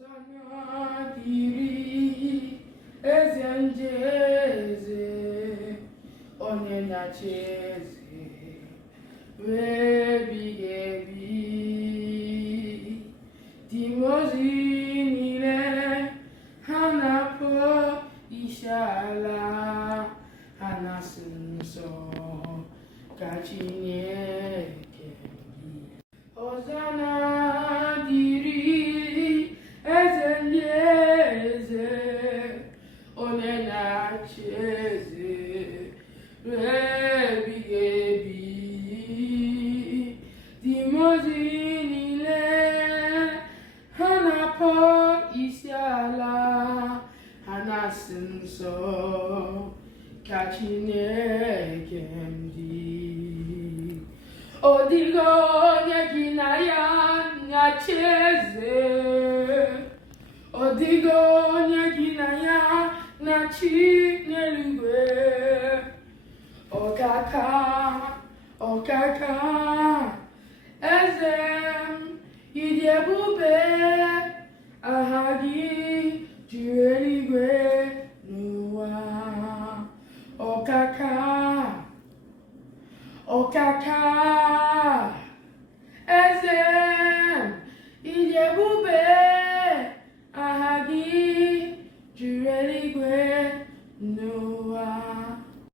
Hosanna dịrị eze ndị eze, onye na-achị eze ebighị ebi. Mmụọ ozi niile ha na-akpọ isiala, ha na-asị nsọ ka Chineke dị. Hosanna dịrị eze ndị eze, onye na-achị eze ebighị ebi. Mmụọ ozi niile ha na-akpọ isiala, ha na-asị nsọ ka Chineke dị. Ọ dịghị onye gị na ya na-achị eze, ọ dịghị onye gị na ya na-achị n'eluigwe. Ọkaka ọkaka eze m, ịdị ebube, aha gị juru eluigwe n'ụwa. Ọkaka ọkaka eze m, ịdị ebube, aha gị juru eluigwe